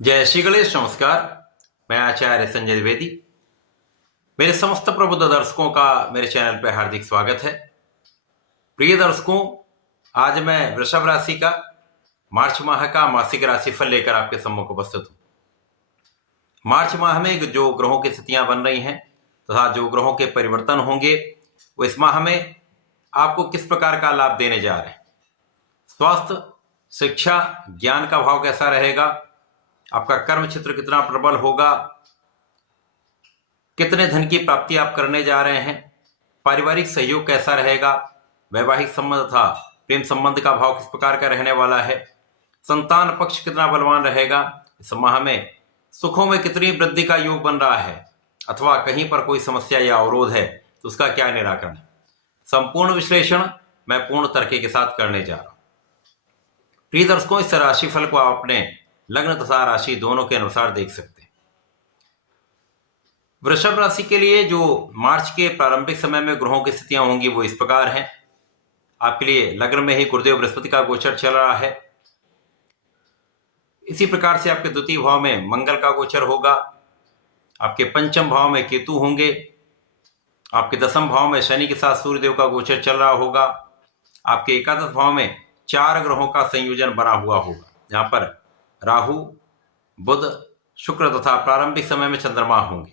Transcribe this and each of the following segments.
जय श्री गणेश। नमस्कार। मैं आचार्य संजय द्विवेदी। मेरे समस्त प्रबुद्ध दर्शकों का मेरे चैनल पर हार्दिक स्वागत है। प्रिय दर्शकों, आज मैं वृषभ राशि का मार्च माह का मासिक राशिफल लेकर आपके सम्मुख उपस्थित हूं। मार्च माह में जो ग्रहों की स्थितियां बन रही हैं तथा जो ग्रहों के परिवर्तन होंगे वो इस माह में आपको किस प्रकार का लाभ देने जा रहे हैं। स्वास्थ्य, शिक्षा, ज्ञान का भाव कैसा रहेगा, आपका कर्म क्षेत्र कितना प्रबल होगा, कितने धन की प्राप्ति आप करने जा रहे हैं, पारिवारिक सहयोग कैसा रहेगा, वैवाहिक संबंध तथा प्रेम संबंध का भाव किस प्रकार का रहने वाला है, संतान पक्ष कितना बलवान रहेगा, इस माह में सुखों में कितनी वृद्धि का योग बन रहा है, अथवा कहीं पर कोई समस्या या अवरोध है तो उसका क्या निराकरण है। संपूर्ण विश्लेषण मैं पूर्ण तर्क के साथ करने जा रहा हूं। प्रिय दर्शकों, इस राशिफल को आप अपने लग्न तथा राशि दोनों के अनुसार देख सकते हैं। वृषभ राशि के लिए जो मार्च के प्रारंभिक समय में ग्रहों की स्थितियां होंगी वो इस प्रकार हैं। आपके लिए लग्न में ही गुरुदेव बृहस्पति का गोचर चल रहा है। इसी प्रकार से आपके द्वितीय भाव में मंगल का गोचर होगा। आपके पंचम भाव में केतु होंगे। आपके दसम भाव में शनि के साथ सूर्यदेव का गोचर चल रहा होगा। आपके एकादश भाव में 4 ग्रहों का संयोजन बना हुआ होगा, जहां पर राहु, बुध, शुक्र तथा प्रारंभिक समय में चंद्रमा होंगे।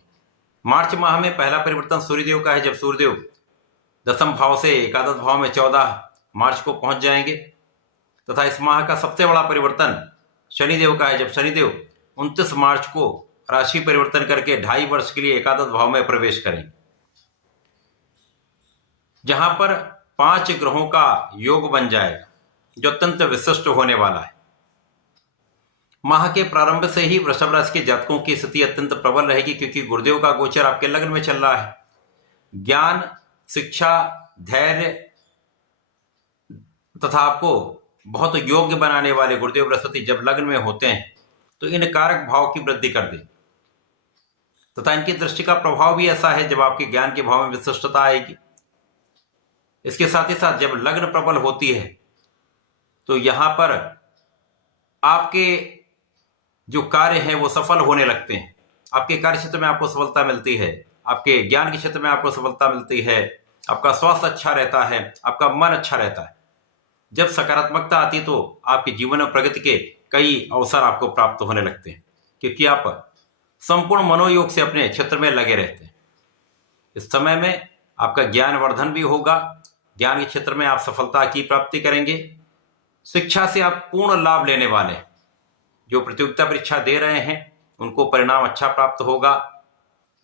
मार्च माह में पहला परिवर्तन सूर्यदेव का है, जब सूर्यदेव दसम भाव से एकादश भाव में 14 मार्च को पहुंच जाएंगे, तथा इस माह का सबसे बड़ा परिवर्तन शनिदेव का है, जब शनिदेव 29 मार्च को राशि परिवर्तन करके 2.5 वर्ष के लिए एकादश भाव में प्रवेश करेंगे, जहां पर 5 ग्रहों का योग बन जाएगा जो अत्यंत विशिष्ट होने वाला है। माह के प्रारंभ से ही वृषभ राशि के जातकों की स्थिति अत्यंत प्रबल रहेगी, क्योंकि गुरुदेव का गोचर आपके लग्न में चल रहा है। ज्ञान, शिक्षा, धैर्य तथा आपको बहुत योग्य बनाने वाले गुरुदेव बृहस्पति जब लग्न में होते हैं तो इन कारक भाव की वृद्धि कर दे, तथा इनकी दृष्टि का प्रभाव भी ऐसा है जब आपके ज्ञान के भाव में विशिष्टता आएगी। इसके साथ ही साथ जब लग्न प्रबल होती है तो यहां पर आपके जो कार्य हैं वो सफल होने लगते हैं। आपके कार्य क्षेत्र में आपको सफलता मिलती है, आपके ज्ञान के क्षेत्र में आपको सफलता मिलती है, आपका स्वास्थ्य अच्छा रहता है, आपका मन अच्छा रहता है। जब सकारात्मकता आती तो आपके जीवन में प्रगति के कई अवसर आपको प्राप्त होने लगते हैं, क्योंकि आप संपूर्ण मनोयोग से अपने क्षेत्र में लगे रहते हैं। इस समय में आपका ज्ञानवर्धन भी होगा, ज्ञान के क्षेत्र में आप सफलता की प्राप्ति करेंगे। शिक्षा से आप पूर्ण लाभ लेने वाले हैं। जो प्रतियोगिता परीक्षा दे रहे हैं उनको परिणाम अच्छा प्राप्त होगा।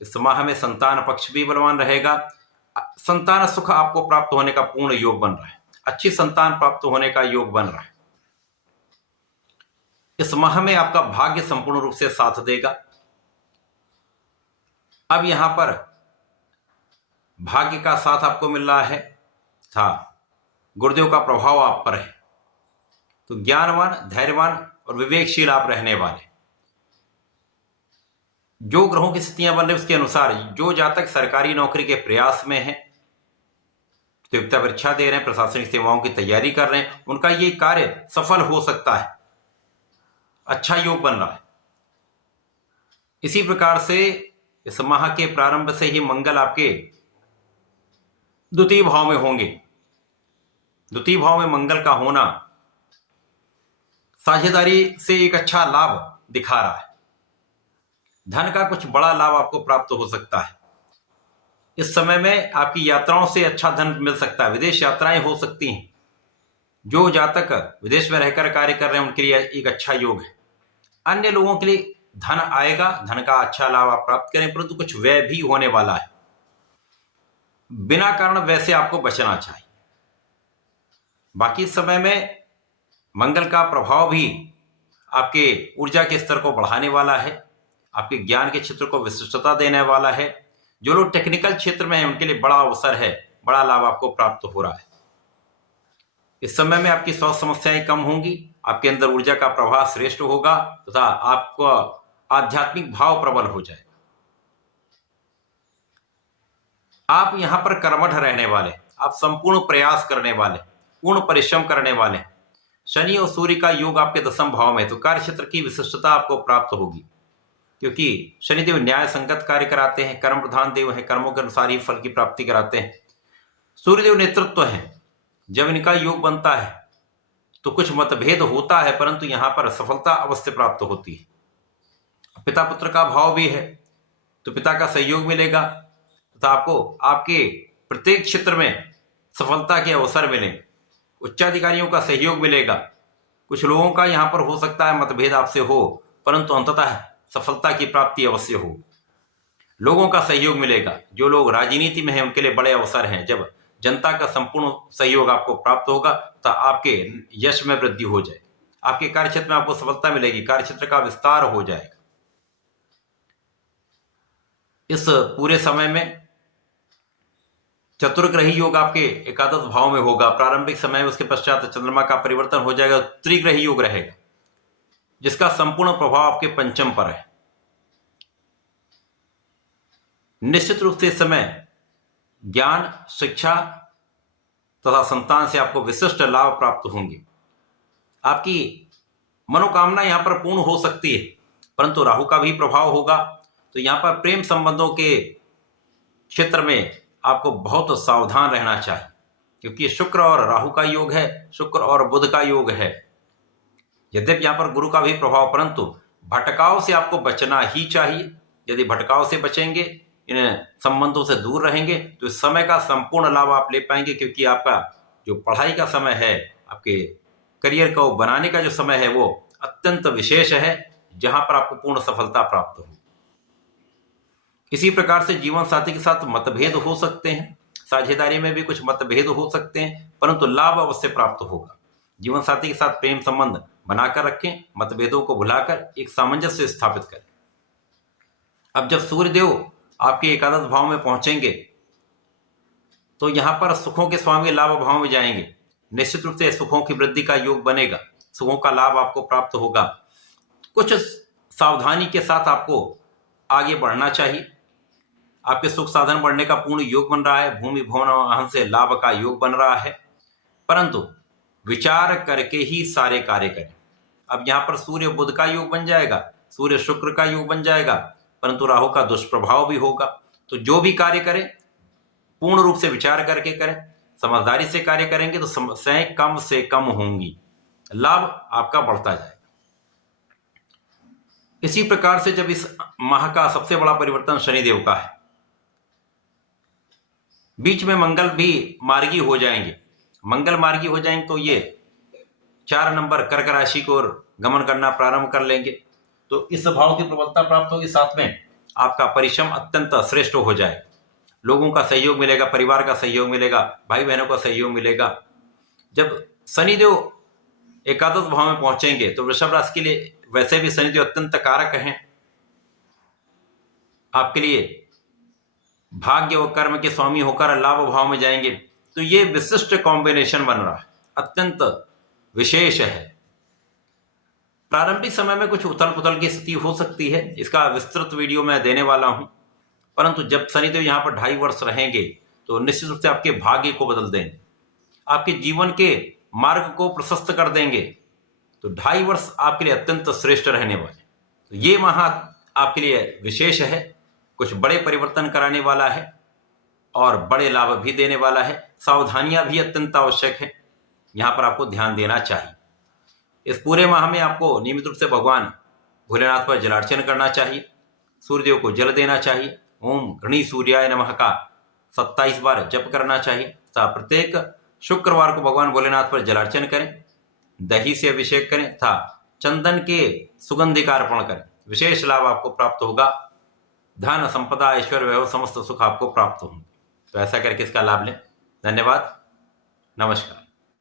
इस माह में संतान पक्ष भी बलवान रहेगा। संतान सुख आपको प्राप्त होने का पूर्ण योग बन रहा है। अच्छी संतान प्राप्त होने का योग बन रहा है। इस माह में आपका भाग्य संपूर्ण रूप से साथ देगा। अब यहां पर भाग्य का साथ आपको मिल रहा है था, गुरुदेव का प्रभाव आप पर है, तो ज्ञानवान, धैर्यवान और विवेकशील आप रहने वाले। जो ग्रहों की स्थितियां बन रही उसके अनुसार जो जातक सरकारी नौकरी के प्रयास में है, प्रतियोगिता परीक्षा दे रहे हैं, प्रशासनिक सेवाओं की तैयारी कर रहे हैं, उनका ये कार्य सफल हो सकता है। अच्छा योग बन रहा है। इसी प्रकार से इस माह के प्रारंभ से ही मंगल आपके द्वितीय भाव में होंगे। द्वितीय भाव में मंगल का होना साझेदारी से एक अच्छा लाभ दिखा रहा है। धन का कुछ बड़ा लाभ आपको प्राप्त हो सकता है। इस समय में आपकी यात्राओं से अच्छा धन मिल सकता है। विदेश यात्राएं हो सकती हैं। जो जातक विदेश में रहकर कार्य कर रहे हैं उनके लिए एक अच्छा योग है। अन्य लोगों के लिए धन आएगा, धन का अच्छा लाभ आप प्राप्त करें, परंतु कुछ व्यय भी होने वाला है। बिना कारण व्यय से आपको बचना चाहिए। बाकी समय में मंगल का प्रभाव भी आपके ऊर्जा के स्तर को बढ़ाने वाला है, आपके ज्ञान के क्षेत्र को विशिष्टता देने वाला है। जो लोग टेक्निकल क्षेत्र में हैं उनके लिए बड़ा अवसर है, बड़ा लाभ आपको प्राप्त हो रहा है। इस समय में आपकी स्वास्थ्य समस्याएं कम होंगी, आपके अंदर ऊर्जा का प्रवाह श्रेष्ठ होगा तथा आपको आध्यात्मिक भाव प्रबल हो जाएगा। आप यहां पर कर्मठ रहने वाले, आप संपूर्ण प्रयास करने वाले, पूर्ण परिश्रम करने वाले, शनि और सूर्य का योग आपके 10वें भाव में, तो कार्य क्षेत्र की विशिष्टता आपको प्राप्त होगी, क्योंकि शनिदेव न्याय संगत कार्य कराते हैं, कर्म प्रधान देव है, कर्मों के अनुसार ही फल की प्राप्ति कराते हैं। सूर्यदेव नेतृत्व है। जब इनका योग बनता है तो कुछ मतभेद होता है, परंतु यहां पर सफलता अवश्य प्राप्त होती है। पिता पुत्र का भाव भी है, तो पिता का सहयोग मिलेगा तथा आपको आपके प्रत्येक क्षेत्र में सफलता के अवसर मिले, उच्चाधिकारियों का सहयोग मिलेगा। कुछ लोगों का यहां पर हो सकता है मतभेद आपसे हो, परंतु अंततः सफलता की प्राप्ति अवश्य हो। लोगों का सहयोग मिलेगा। जो लोग राजनीति में हैं उनके लिए बड़े अवसर हैं, जब जनता का संपूर्ण सहयोग आपको प्राप्त होगा तो आपके यश में वृद्धि हो जाए, आपके कार्यक्षेत्र में आपको सफलता मिलेगी, कार्यक्षेत्र का विस्तार हो जाएगा। इस पूरे समय में चतुर्ग्रही योग आपके एकादश भाव में होगा प्रारंभिक समय में, उसके पश्चात चंद्रमा का परिवर्तन हो जाएगा, त्रिग्रही योग रहेगा, जिसका संपूर्ण प्रभाव आपके पंचम पर है। निश्चित रूप से इस समय ज्ञान, शिक्षा तथा संतान से आपको विशिष्ट लाभ प्राप्त होंगे। आपकी मनोकामना यहां पर पूर्ण हो सकती है, परंतु राहु का भी प्रभाव होगा, तो यहां पर प्रेम संबंधों के क्षेत्र में आपको बहुत सावधान रहना चाहिए, क्योंकि शुक्र और राहु का योग है, शुक्र और बुध का योग है। यद्यपि यहां पर गुरु का भी प्रभाव, परंतु भटकाव से आपको बचना ही चाहिए। यदि भटकाव से बचेंगे, इन संबंधों से दूर रहेंगे, तो इस समय का संपूर्ण लाभ आप ले पाएंगे, क्योंकि आपका जो पढ़ाई का समय है, आपके करियर को बनाने का जो समय है, वो अत्यंत विशेष है, जहां पर आपको पूर्ण सफलता प्राप्त हो। इसी प्रकार से जीवन साथी के साथ मतभेद हो सकते हैं, साझेदारी में भी कुछ मतभेद हो सकते हैं, परंतु लाभ अवश्य प्राप्त होगा। जीवन साथी के साथ प्रेम संबंध बनाकर रखें, मतभेदों को भुलाकर एक सामंजस्य स्थापित करें। अब जब सूर्यदेव आपके एकादश भाव में पहुंचेंगे तो यहां पर सुखों के स्वामी लाभ भाव में जाएंगे। निश्चित रूप से सुखों की वृद्धि का योग बनेगा, सुखों का लाभ आपको प्राप्त होगा। कुछ सावधानी के साथ आपको आगे बढ़ना चाहिए। आपके सुख साधन बढ़ने का पूर्ण योग बन रहा है, भूमि भवन वाहन से लाभ का योग बन रहा है, परंतु विचार करके ही सारे कार्य करें। अब यहां पर सूर्य बुध का योग बन जाएगा, सूर्य शुक्र का योग बन जाएगा, परंतु राहु का दुष्प्रभाव भी होगा। तो जो भी कार्य करें पूर्ण रूप से विचार करके करें, समझदारी से कार्य करेंगे तो समस्याएं कम से कम होंगी, लाभ आपका बढ़ता जाएगा। इसी प्रकार से जब इस माह का सबसे बड़ा परिवर्तन शनिदेव का है, बीच में मंगल भी मार्गी हो जाएंगे। मंगल मार्गी हो जाएंगे तो ये 4 नंबर कर्क राशि को गमन करना प्रारंभ कर लेंगे, तो इस भाव की प्रबलता प्राप्त होगी। साथ में आपका परिश्रम अत्यंत श्रेष्ठ हो जाए, लोगों का सहयोग मिलेगा, परिवार का सहयोग मिलेगा, भाई बहनों का सहयोग मिलेगा। जब शनिदेव एकादश भाव में पहुंचेंगे तो वृषभ राशि के लिए वैसे भी शनिदेव अत्यंत कारक हैं, आपके लिए भाग्य और कर्म के स्वामी होकर लाभ भाव में जाएंगे। तो ये विशिष्ट कॉम्बिनेशन बन रहा है, अत्यंत विशेष है। प्रारंभिक समय में कुछ उथल पुथल की स्थिति हो सकती है, इसका विस्तृत वीडियो मैं देने वाला हूं, परंतु जब शनिदेव यहां पर 2.5 वर्ष रहेंगे तो निश्चित रूप से आपके भाग्य को बदल देंगे, आपके जीवन के मार्ग को प्रशस्त कर देंगे। तो 2.5 वर्ष आपके लिए अत्यंत श्रेष्ठ रहने वाले। तो ये माह आपके लिए विशेष है, कुछ बड़े परिवर्तन कराने वाला है और बड़े लाभ भी देने वाला है। सावधानियां भी अत्यंत आवश्यक है, यहां पर आपको ध्यान देना चाहिए। इस पूरे माह में आपको नियमित रूप से भगवान भोलेनाथ पर जलार्चन करना चाहिए, सूर्यदेव को जल देना चाहिए, ओम गणी सूर्याय नमः का 27 बार जप करना चाहिए तथा प्रत्येक शुक्रवार को भगवान भोलेनाथ पर जलार्चन करें, दही से अभिषेक करें तथा चंदन के सुगंधि का अर्पण करें। विशेष लाभ आपको प्राप्त होगा, धन संपदा ऐश्वर्य वैभव समस्त सुख आपको प्राप्त होंगे। तो ऐसा करके इसका लाभ लें। धन्यवाद, नमस्कार।